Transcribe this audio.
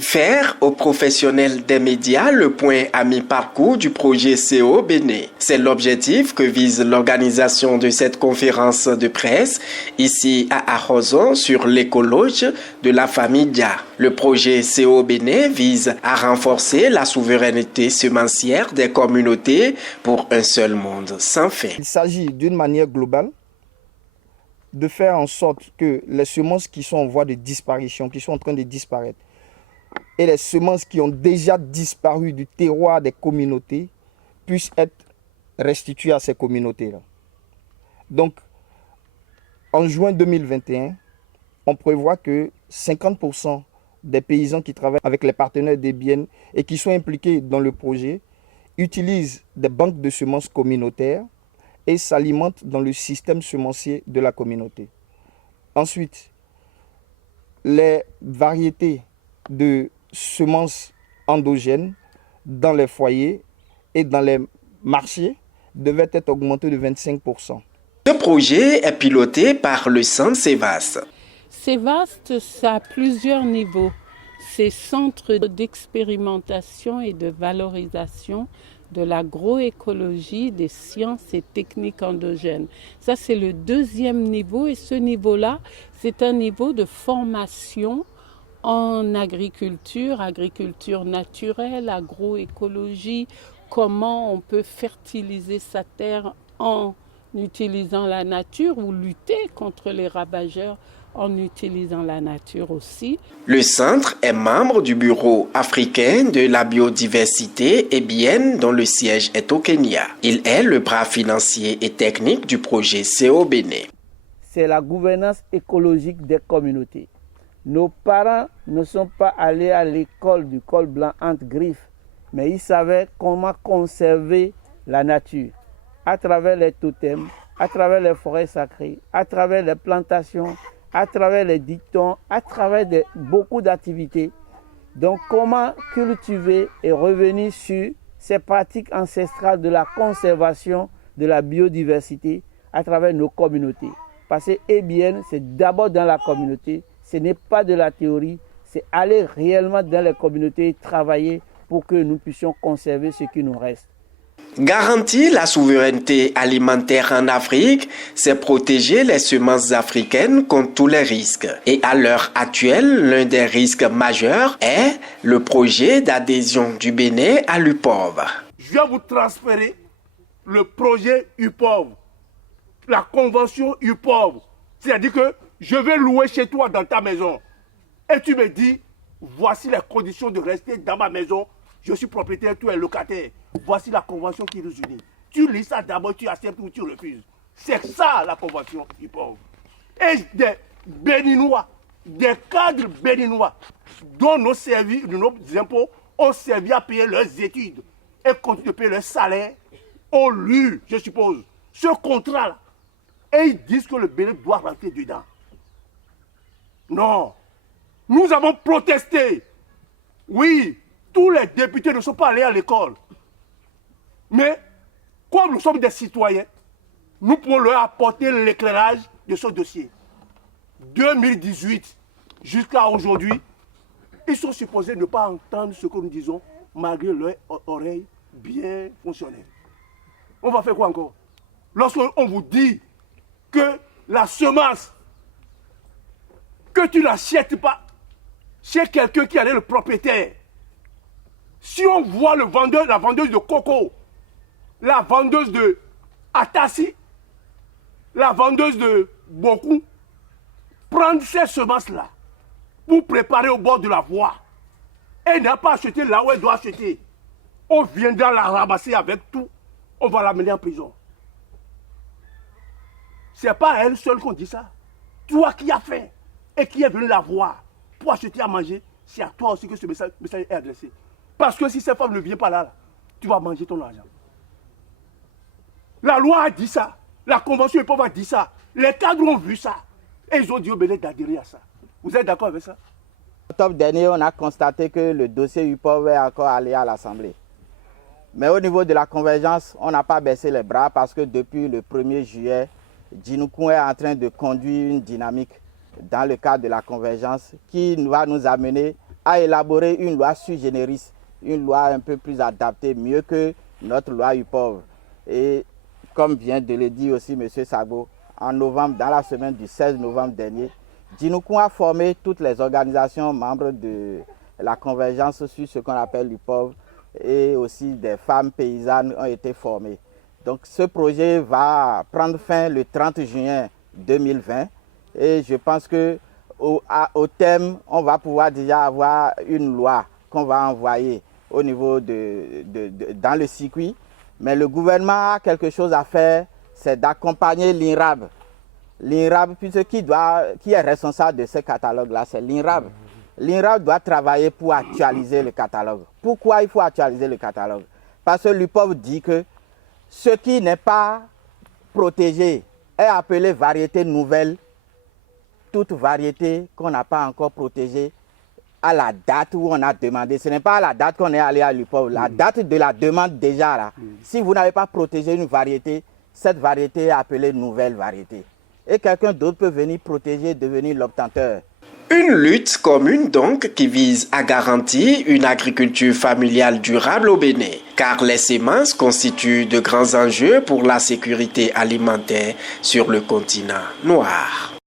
Faire aux professionnels des médias le point à mi-parcours du projet CO Béné. C'est l'objectif que vise l'organisation de cette conférence de presse ici à Arozon sur l'écologe de la famille Dia. Le projet CO Béné vise à renforcer la souveraineté semencière des communautés pour un seul monde sans fin. Il s'agit d'une manière globale de faire en sorte que les semences qui sont en voie de disparition, qui sont en train de disparaître, et les semences qui ont déjà disparu du terroir des communautés puissent être restituées à ces communautés-là. Donc, en juin 2021, on prévoit que 50% des paysans qui travaillent avec les partenaires d'Ebienne et qui sont impliqués dans le projet utilisent des banques de semences communautaires et s'alimentent dans le système semencier de la communauté. Ensuite, les variétés de semences endogènes dans les foyers et dans les marchés devaient être augmentées de 25%. Ce projet est piloté par le centre CEVAST. CEVAST, ça a plusieurs niveaux. C'est centre d'expérimentation et de valorisation de l'agroécologie, des sciences et techniques endogènes. Ça, c'est le deuxième niveau et ce niveau-là, c'est un niveau de formation en agriculture, agriculture naturelle, agroécologie, comment on peut fertiliser sa terre en utilisant la nature ou lutter contre les ravageurs en utilisant la nature aussi. Le centre est membre du Bureau africain de la biodiversité EBIEN dont le siège est au Kenya. Il est le bras financier et technique du projet CO Béné. C'est la gouvernance écologique des communautés. Nos parents ne sont pas allés à l'école du col blanc entre griffes, mais ils savaient comment conserver la nature à travers les totems, à travers les forêts sacrées, à travers les plantations, à travers les dictons, à travers beaucoup d'activités. Donc comment cultiver et revenir sur ces pratiques ancestrales de la conservation de la biodiversité à travers nos communautés. Parce que EBIEN, c'est d'abord dans la communauté, ce n'est pas de la théorie, c'est aller réellement dans les communautés et travailler pour que nous puissions conserver ce qui nous reste. Garantir la souveraineté alimentaire en Afrique, c'est protéger les semences africaines contre tous les risques. Et à l'heure actuelle, l'un des risques majeurs est le projet d'adhésion du Bénin à l'UPOV. Je vais vous transférer le projet UPOV, la convention UPOV. C'est-à-dire que je vais louer chez toi dans ta maison. Et tu me dis, voici les conditions de rester dans ma maison. Je suis propriétaire, tu es locataire. Voici la convention qui nous unit. Tu lis ça d'abord, tu acceptes ou tu refuses. C'est ça la convention UPOV. Et des Béninois, des cadres béninois, dont nos impôts ont servi à payer leurs études et continuent de payer leur salaire, ont lu, je suppose, ce contrat-là. Et ils disent que le Bénin doit rentrer dedans. Non. Nous avons protesté. Oui, tous les députés ne sont pas allés à l'école. Mais, comme nous sommes des citoyens, nous pouvons leur apporter l'éclairage de ce dossier. 2018 jusqu'à aujourd'hui, ils sont supposés ne pas entendre ce que nous disons, malgré leurs oreilles bien fonctionnelles. On va faire quoi encore? Lorsqu'on vous dit que la semence, que tu ne l'achètes pas chez quelqu'un qui en est le propriétaire. Si on voit le vendeur, la vendeuse de coco, la vendeuse de Atassi, la vendeuse de Boku, prendre ces semences-là pour préparer au bord de la voie et n'a pas acheté là où elle doit acheter, on viendra la ramasser avec tout, on va l'amener en prison. Ce n'est pas à elle seule qu'on dit ça. Toi qui as faim et qui est venu la voir pour acheter à manger, c'est à toi aussi que ce message est adressé. Parce que si cette femme ne vient pas là, tu vas manger ton argent. La loi a dit ça. La convention UPOV a dit ça. Les cadres ont vu ça. Et ils ont dit au Bénin d'adhérer à ça. Vous êtes d'accord avec ça? En octobre dernier, on a constaté que le dossier UPOV est encore allé à l'Assemblée. Mais au niveau de la convergence, on n'a pas baissé les bras parce que depuis le 1er juillet, Djinoukou est en train de conduire une dynamique dans le cadre de la convergence qui va nous amener a élaboré une loi sui generis, une loi un peu plus adaptée, mieux que notre loi UPOV. Et comme vient de le dire aussi M. Sabo, en novembre, dans la semaine du 16 novembre dernier, Djinoukou a formé toutes les organisations membres de la convergence sur ce qu'on appelle l'UPOV, et aussi des femmes paysannes ont été formées. Donc ce projet va prendre fin le 30 juin 2020 et je pense que au terme, on va pouvoir déjà avoir une loi qu'on va envoyer au niveau dans le circuit. Mais le gouvernement a quelque chose à faire, c'est d'accompagner l'INRAB. L'INRAB, qui est responsable de ce catalogue-là, c'est l'INRAB. L'INRAB doit travailler pour actualiser le catalogue. Pourquoi il faut actualiser le catalogue? Parce que l'UPOV dit que ce qui n'est pas protégé est appelé variété nouvelle. Toute variété qu'on n'a pas encore protégée à la date où on a demandé. Ce n'est pas à la date qu'on est allé à l'UPOV. La date de la demande déjà là. Si vous n'avez pas protégé une variété, cette variété est appelée nouvelle variété. Et quelqu'un d'autre peut venir protéger, devenir l'obtenteur. Une lutte commune donc qui vise à garantir une agriculture familiale durable au Bénin, car les semences constituent de grands enjeux pour la sécurité alimentaire sur le continent noir.